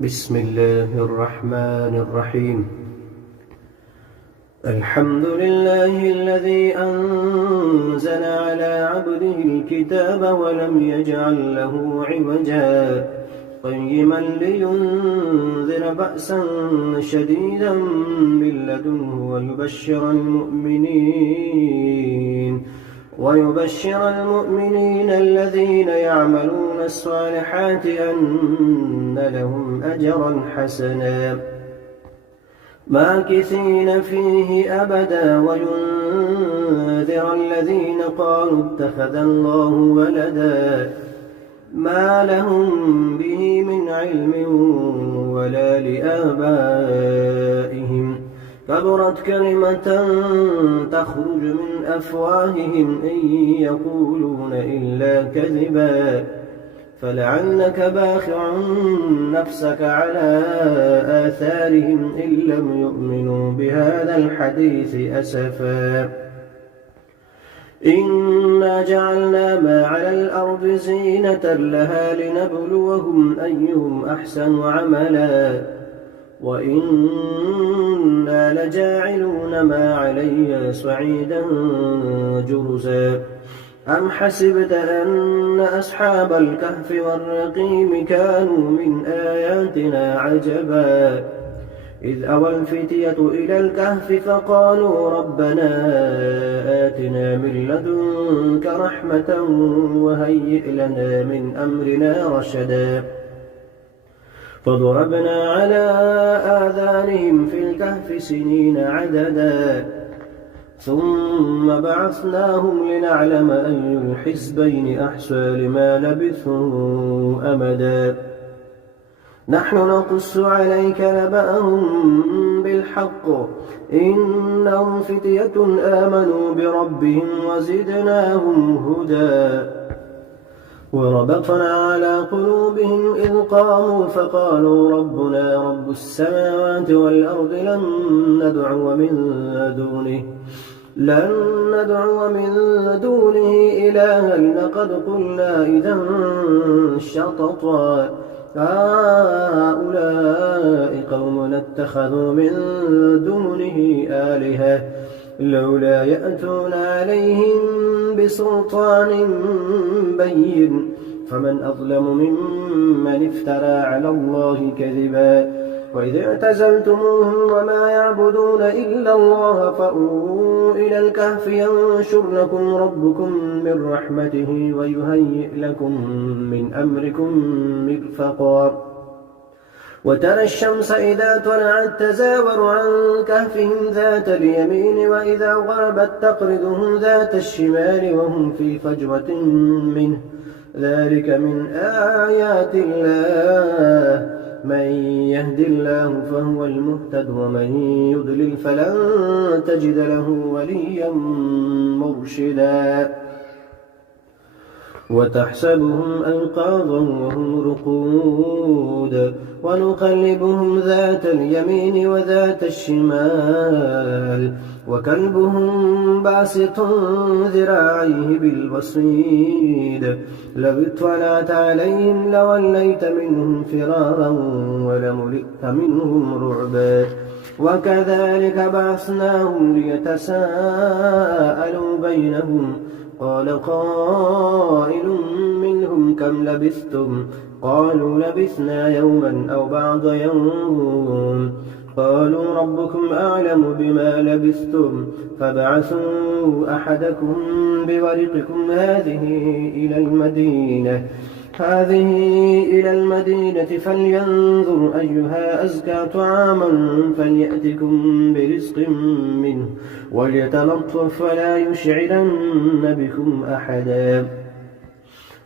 بسم الله الرحمن الرحيم. الحمد لله الذي أنزل على عبده الكتاب ولم يجعل له عوجا قيما لينذر بأسا شديدا من لدنه ويبشر المؤمنين الذين يعملون الصالحات أن لهم أجرا حسنا ماكثين فيه أبدا وينذر الذين قالوا اتخذ الله ولدا ما لهم به من علم ولا لآبائهم كبرت كلمة تخرج من أفواههم إن يقولون إلا كذبا فلعلك باخع نفسك على آثارهم إن لم يؤمنوا بهذا الحديث أسفا إنا جعلنا ما على الأرض زينة لها لنبلوهم أيهم أحسن عملا وإنا لجاعلون ما عليها صعيدا جرزا أم حسبت أن أصحاب الكهف والرقيم كانوا من آياتنا عجبا إذ أوى الفتية إلى الكهف فقالوا ربنا آتنا من لدنك رحمة وهيئ لنا من أمرنا رشدا فضربنا على آذانهم في الكهف سنين عددا ثم بعثناهم لنعلم أي الحزبين أحصى لما لبثوا أمدا نحن نقص عليك نبأهم بالحق إنهم فتية آمنوا بربهم وزدناهم هدى وربطنا على قلوبهم إذ قاموا فقالوا ربنا رب السماوات والأرض لن ندعو من دونه إلها لقد قلنا إذا شططا هؤلاء قومنا اتخذوا من دونه آلهة لولا يأتون عليهم بسلطان بين فمن أظلم ممن افترى على الله كذبا وإذ اعتزلتموهم وما يعبدون إلا الله فأووا إلى الكهف ينشر لكم ربكم من رحمته ويهيئ لكم من أمركم مرفقا وترى الشمس إذا طلعت تزاور عن كهفهم ذات اليمين وإذا غربت تقرضهم ذات الشمال وهم في فجوة منه ذلك من آيات الله من يهد الله فهو المهتد ومن يضلل فلن تجد له وليا مرشدا وتحسبهم أيقاظا وهم رقود ونقلبهم ذات اليمين وذات الشمال وكلبهم باسط ذراعيه بالوصيد لو اطلعت عليهم لوليت منهم فرارا ولملئت منهم رعبا وكذلك بعثناهم ليتساءلوا بينهم قال قائل منهم كم لبثتم قالوا لبثنا يوما أو بعض يوم قالوا ربكم أعلم بما لبثتم فابعثوا أحدكم بورقكم هذه إلى المدينة فلينظر أيها أزكى طعاما فليأتكم برزق منه وليتلطف ولا يشعرن بكم أحدا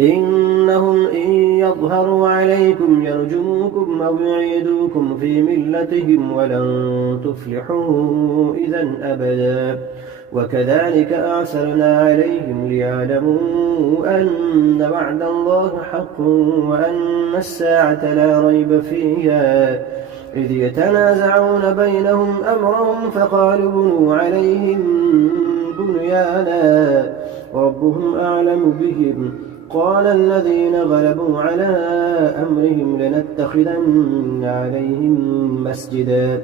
إنهم إن يظهروا عليكم يرجموكم أو يعيدوكم في ملتهم ولن تفلحوا إذا أبدا وكذلك أعثرنا عليهم ليعلموا أن وعد الله حق وأن الساعة لا ريب فيها إذ يتنازعون بينهم أمرهم فقالوا بنوا عليهم بنيانا ربهم أعلم بهم قال الذين غلبوا على أمرهم لنتخذن عليهم مسجدا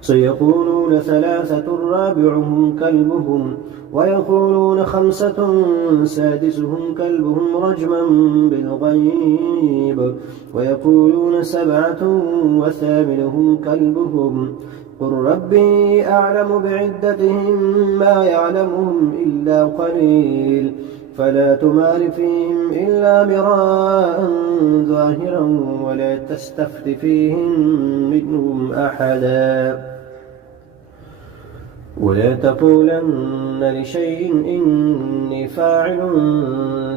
سيقولون ثلاثة رابعهم كلبهم ويقولون خمسة سادسهم كلبهم رجما بالغيب ويقولون سبعة وثامنهم كلبهم قل ربي أعلم بعدتهم ما يعلمهم إلا قليل فلا تمار فيهم إلا مراء ظاهرا ولا تستفت فيهم منهم أحدا ولا تقولن لشيء إني فاعل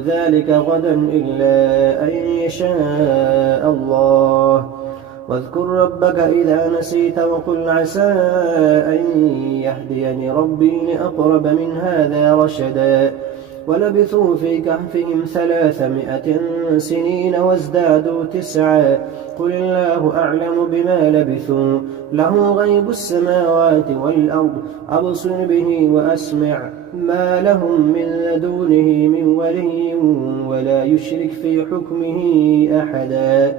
ذلك غدا إلا أن يشاء الله واذكر ربك إذا نسيت وقل عسى أن يهديني ربي لأقرب من هذا رشدا ولبثوا في كهفهم 300 سنين وازدادوا 9 قل الله أعلم بما لبثوا له غيب السماوات والأرض أبصر به وأسمع ما لهم من دونه من ولي ولا يشرك في حكمه أحدا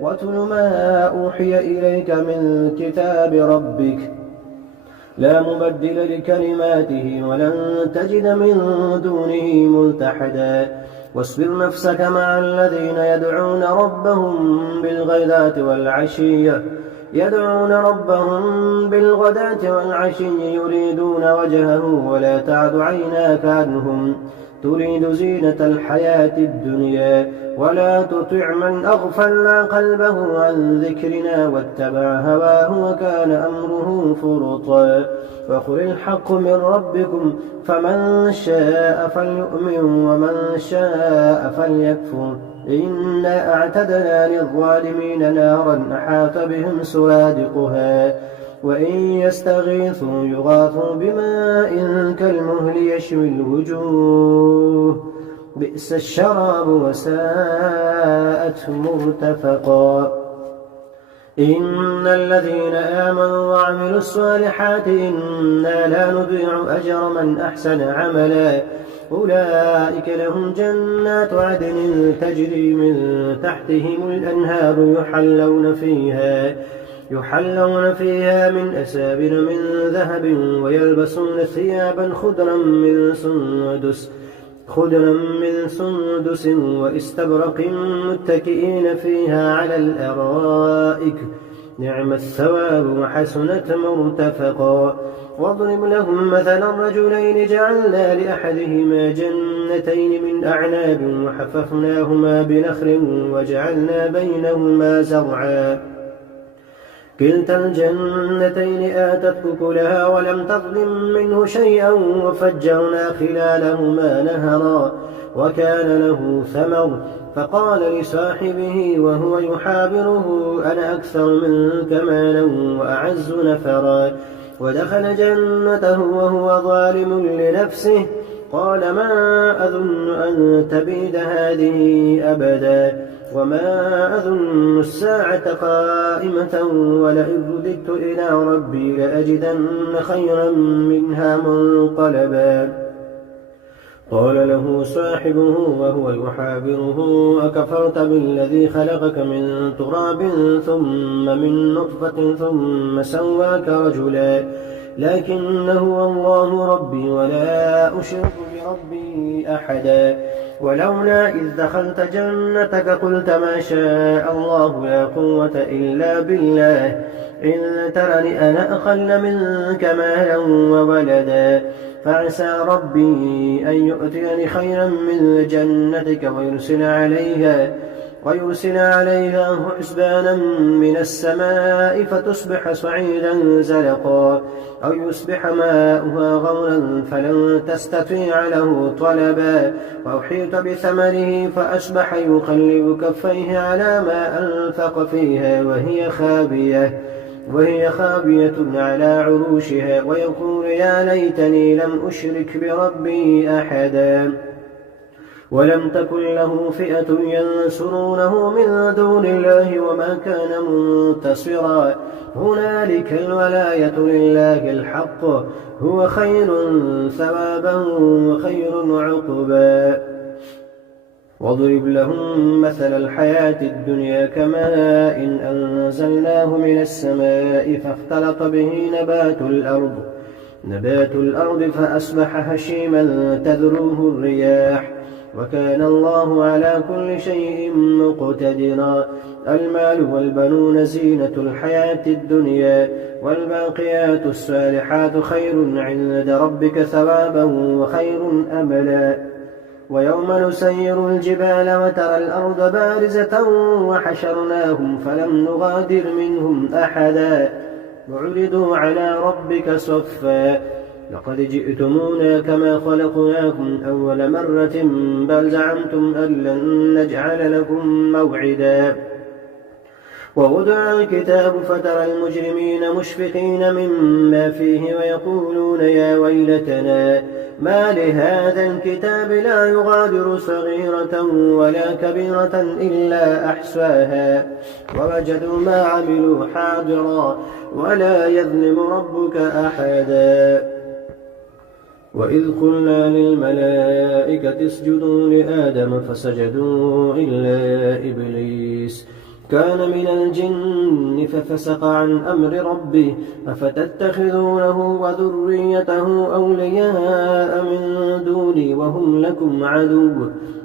واتل ما أوحي إليك من كتاب ربك لا مبدل لكلماته ولن تجد من دونه ملتحدا واصبر نفسك مع الذين يدعون ربهم بالغداة والعشي يريدون وجهه ولا تعد عيناك عنهم تريد زينة الحياة الدنيا ولا تطع من أغفلنا قلبه عن ذكرنا واتبع هواه وكان أمره فرطا وقل الحق من ربكم فمن شاء فليؤمن ومن شاء فليكفر إنا أعتدنا للظالمين نارا أحاط بهم سرادقها وإن يستغيثوا يغاثوا بماء كالمهل يشوي الوجوه بئس الشراب وساءت مرتفقا إن الذين آمنوا وعملوا الصالحات إنا لا نضيع أجر من أحسن عملا أولئك لهم جنات عدن تجري من تحتهم الأنهار يحلون فيها من أسابر من ذهب ويلبسون ثيابا خضرا من سندس واستبرق متكئين فيها على الأرائك نعم الثواب وحسنت مرتفقا واضرب لهم مثلا رجلين جعلنا لأحدهما جنتين من أعناب وحففناهما بنخل وجعلنا بينهما زرعا كلتا الجنتين آتت أكلها ولم تظلم منه شيئا وفجرنا خلالهما نهرا وكان له ثمر فقال لصاحبه وهو يحاوره أنا أكثر منك مالا وأعز نفرا ودخل جنته وهو ظالم لنفسه قال ما أظن أن تبيد هذه أبدا وما أظن الساعة قائمة ولئن رددت إلى ربي لأجدن خيرا منها منقلبا قال له صاحبه وهو يحاوره أكفرت بالذي خلقك من تراب ثم من نطفة ثم سواك رجلا لكن هو الله ربي ولا أشرك بربي أحدا ولولا إذ دخلت جنتك قلت ما شاء الله لا قوة إلا بالله إن ترني أنا أقل منك مالا وولدا فعسى ربي أن يؤتيني خيرا من جنتك ويرسل عليها حسبانا من السماء فتصبح صعيدا زلقا أو يصبح ماؤها غورا فلن تستطيع له طلبا وأحيط بثمره فأصبح يقلب كفيه على ما أنفق فيها وهي خابية على عروشها ويقول يا ليتني لم أشرك بربي أحدا ولم تكن له فئة ينصرونه من دون الله وما كان منتصرا هنالك الولاية لله الحق هو خير ثوابا وخير عقبا واضرب لهم مثل الحياة الدنيا كماء إن أنزلناه من السماء فاختلط به نبات الأرض فأصبح هشيما تذروه الرياح وكان الله على كل شيء مقتدرا المال والبنون زينة الحياة الدنيا والباقيات الصالحات خير عند ربك ثوابا وخير أملا ويوم نسير الجبال وترى الأرض بارزة وحشرناهم فلم نغادر منهم أحدا وعرضوا على ربك صفا لقد جئتمونا كما خلقناكم أول مرة بل زعمتم أن لن نجعل لكم موعدا ووضع الكتاب فترى المجرمين مشفقين مما فيه ويقولون يا ويلتنا ما لهذا الكتاب لا يغادر صغيرة ولا كبيرة إلا أحصاها ووجدوا ما عملوا حاضرا ولا يظلم ربك أحدا وإذ قلنا للملائكة اسجدوا لآدم فسجدوا إلا إبليس كان من الجن ففسق عن أمر ربه أفتتخذونه وذريته أولياء من دوني وهم لكم عدو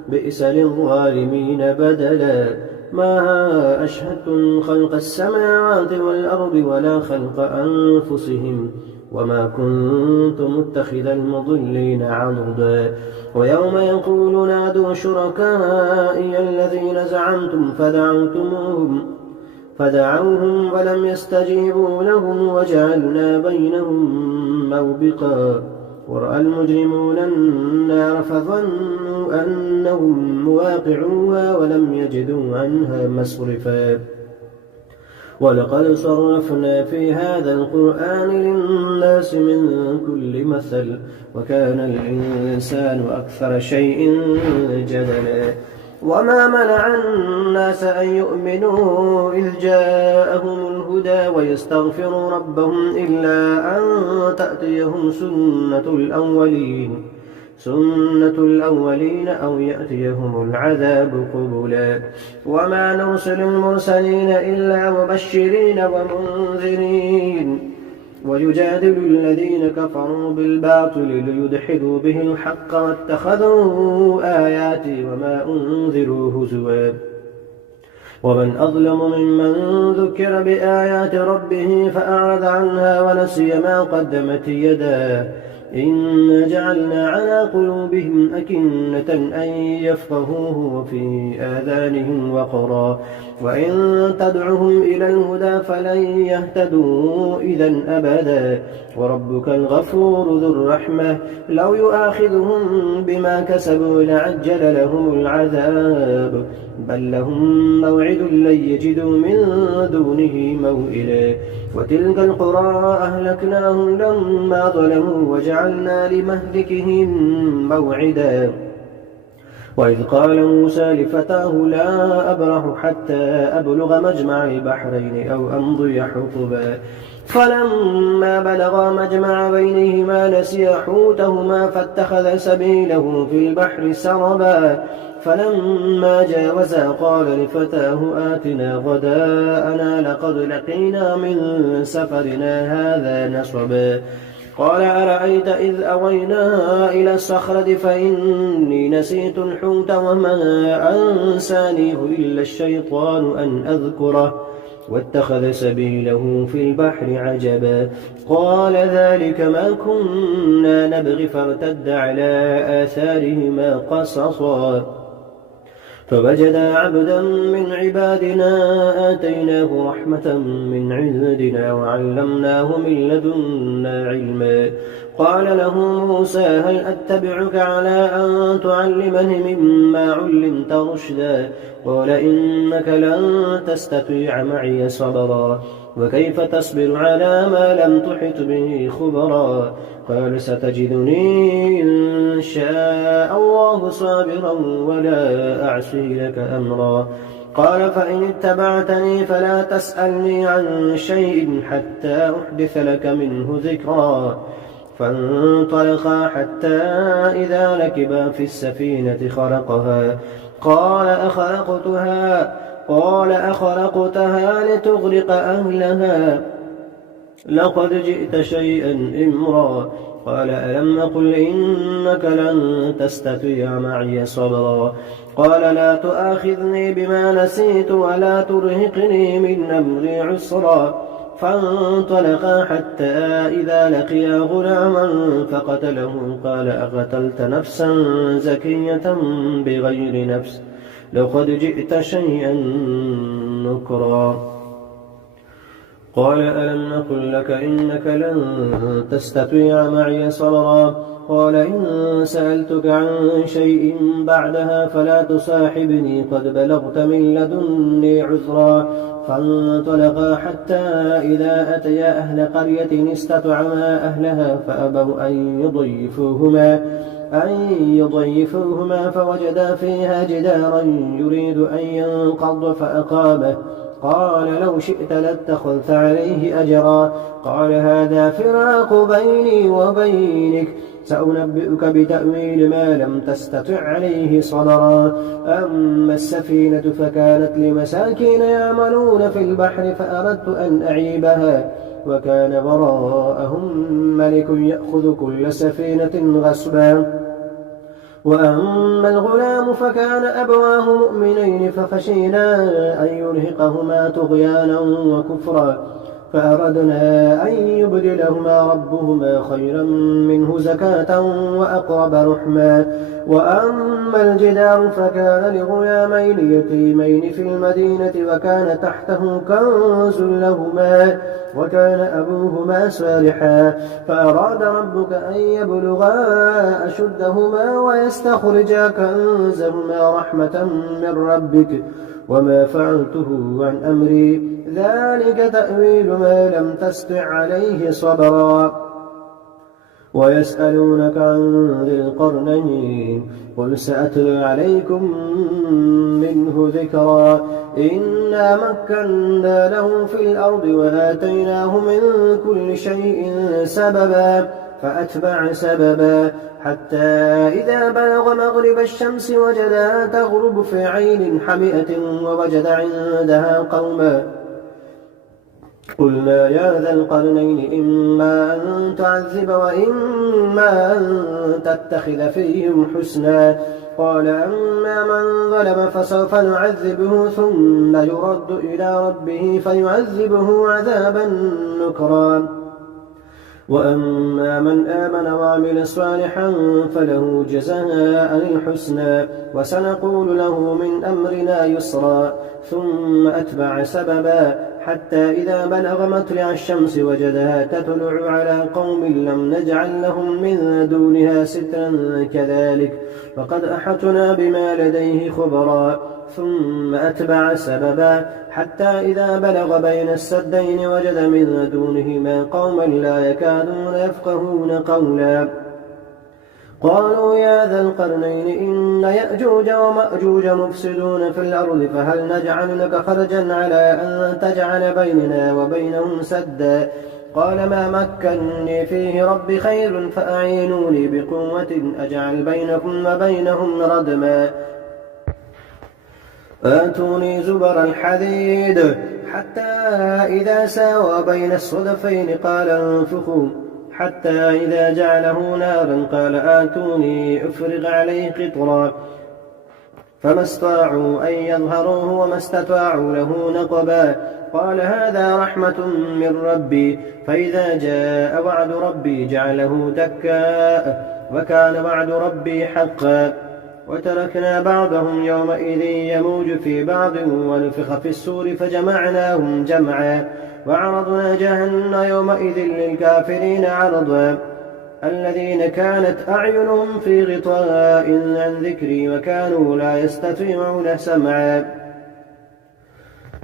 بئس للظالمين بدلا ما أشهدتم خلق السماوات والأرض ولا خلق أنفسهم وما كنت متخذ المضلين عضدا ويوم يقول نادوا شركائي الذين زعمتم فدعوهم ولم يستجيبوا لهم وجعلنا بينهم موبقا ورأى المجرمون النار فظنوا أنهم مواقعوها ولم يجدوا عنها مصرفا ولقد صرفنا في هذا القرآن للناس من كل مثل وكان الإنسان أكثر شيء جدلا وما منع الناس أن يؤمنوا إذ جاءهم الهدى ويستغفروا ربهم إلا أن تأتيهم سنة الأولين أو يأتيهم العذاب قبلا وما نرسل المرسلين إلا مبشرين ومنذرين ويجادل الذين كفروا بالباطل ليدحضوا به الحق واتخذوا آياتي وما أنذروا هزوا ومن أظلم ممن ذكر بآيات ربه فأعرض عنها ونسي ما قدمت يداه إنا جعلنا على قلوبهم أكنة أن يفقهوه وفي آذانهم وقرا وإن تدعهم إلى الهدى فلن يهتدوا إذا أبدا وربك الغفور ذو الرحمة لو يؤاخذهم بما كسبوا لعجل لهم العذاب بل لهم موعد لن يجدوا من دونه موئلا وتلك القرى أهلكناهم لما ظلموا وجعلنا لمهلكهم موعدا وإذ قال موسى لفتاه لا أبرح حتى أبلغ مجمع البحرين أو أمضي حقبا فلما بلغا مجمع بينهما نسيا حوتهما فاتخذ سبيله في البحر سربا فلما جاوزا قال لفتاه آتنا غداءنا لقد لقينا من سفرنا هذا نصبا قال أرأيت إذ أوينا إلى الصخرة فإني نسيت الحوت وما أنسانيه إلا الشيطان أن أذكره واتخذ سبيله في البحر عجبا قال ذلك ما كنا نبغي فارتد على آثارهما قصصا فوجدا عبدا من عبادنا آتيناه رحمة من عندنا وعلمناه من لدنا علما قال له موسى هل أتبعك على أن تعلمني مما علمت رشدا قال إنك لن تستطيع معي صبرا وكيف تصبر على ما لم تحط به خبرا قال ستجدني إن شاء الله صابرا ولا أعصي لك أمرا قال فإن اتبعتني فلا تسألني عن شيء حتى أحدث لك منه ذكرا فانطلقا حتى إذا ركبا في السفينة خرقها قال أخرقتها لتغرق أهلها لقد جئت شيئا إمرا قال ألم أقل إنك لن تستطيع معي صبرا قال لا تؤاخذني بما نسيت ولا ترهقني من أمري عسرا فانطلقا حتى إذا لقيا غلاما فقتله قال أقتلت نفسا زكية بغير نفس لقد جئت شيئا نكرا قال ألم نقل لك إنك لن تستطيع معي صبرا قال إن سألتك عن شيء بعدها فلا تصاحبني قد بلغت من لدني عذرا فانطلقا حتى إذا أتيا أهل قرية استطعما أهلها فأبوا أن يضيفوهما فوجدا فيها جدارا يريد أن ينقض فأقامه قال لو شئت لاتخذت عليه أجرا قال هذا فراق بيني وبينك سأنبئك بتأويل ما لم تستطع عليه صبرا أما السفينة فكانت لمساكين يعملون في البحر فأردت أن أعيبها وكان وراءهم ملك يأخذ كل سفينة غصبا وأما الغلام فكان أبواه مؤمنين فخشينا أن يرهقهما طغيانا وكفرا فأردنا أن يبدلهما ربهما خيرا منه زكاة وأقرب رحما وأما الجدار فكان لغلامين يتيمين في المدينة وكان تحته كنز لهما وكان أبوهما صالحا فأراد ربك أن يبلغا أشدهما ويستخرجا كنزهما رحمة من ربك وما فعلته عن أمري ذلك تأويل ما لم تستطع عليه صبرا ويسألونك عن ذي القرنين قل سأتلو عليكم منه ذكرا إنا مكنا له في الأرض وآتيناه من كل شيء سببا فأتبع سببا حتى إذا بلغ مغرب الشمس وجدها تغرب في عين حمئة ووجد عندها قوما قلنا يا ذا القرنين إما أن تعذب وإما أن تتخذ فيهم حسنا قال أما من ظلم فسوف نعذبه ثم يرد إلى ربه فيعذبه عذابا نكرا وأما من آمن وعمل صالحا فله جزاء الحسنى وسنقول له من أمرنا يسرا ثم أتبع سببا حتى إذا بلغ مطلع الشمس وجدها تطلع على قوم لم نجعل لهم من دونها سترا كذلك وقد أحطنا بما لديه خبرا ثم أتبع سببا حتى إذا بلغ بين السدين وجد من دونهما قوما لا يكادون يفقهون قولا قالوا يا ذا القرنين إن يأجوج ومأجوج مفسدون في الأرض فهل نجعل لك خرجا على أن تجعل بيننا وبينهم سدا قال ما مكنني فيه ربي خير فأعينوني بقوة أجعل بينكم وبينهم ردما آتوني زبر الحديد حتى إذا ساوى بين الصدفين قال انفخوا حتى إذا جعله نارا قال آتوني أفرغ عليه قطرا فما استطاعوا أن يظهروه وما استطاعوا له نقبا قال هذا رحمة من ربي فإذا جاء وعد ربي جعله دكاء وكان وعد ربي حقا وتركنا بعضهم يومئذ يموج في بعض ونفخ في السور فجمعناهم جمعا وعرضنا جهنم يومئذ للكافرين عرضا الذين كانت أعينهم في غطاء عن ذكري وكانوا لا يستطيعون سمعا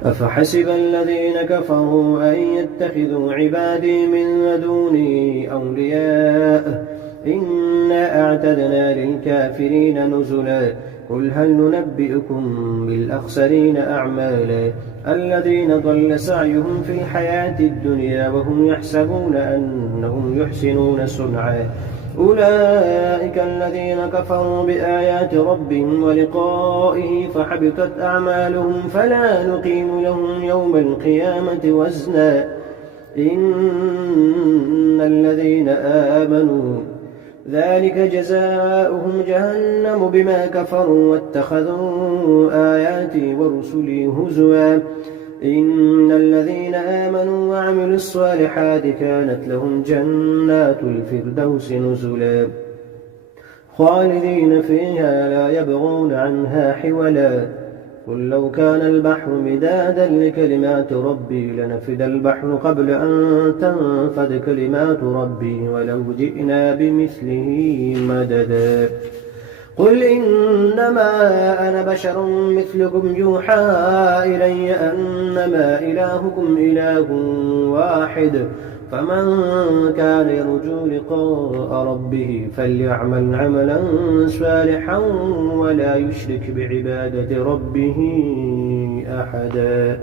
أفحسب الذين كفروا أن يتخذوا عبادي من دوني أولياء إنا أعتدنا للكافرين نزلا قل هل ننبئكم بالأخسرين أعمالا الذين ضل سعيهم في الحياة الدنيا وهم يحسبون أنهم يحسنون صنعا أولئك الذين كفروا بآيات ربهم ولقائه فحبطت أعمالهم فلا نقيم لهم يوم القيامة وزنا إن الذين آمنوا ذلك جزاؤهم جهنم بما كفروا واتخذوا آياتي ورسلي هزوا إن الذين آمنوا وعملوا الصالحات كانت لهم جنات الفردوس نزلا خالدين فيها لا يبغون عنها حولا قل لو كان البحر مدادا لكلمات ربي لنفد البحر قبل أن تنفد كلمات ربي ولو جئنا بمثله مددا قل إنما أنا بشر مثلكم يوحى إلي أنما إلهكم إله واحد فمن كان يرجو لقاء ربه فليعمل عملا صالحا ولا يشرك بعبادة ربه أحدا.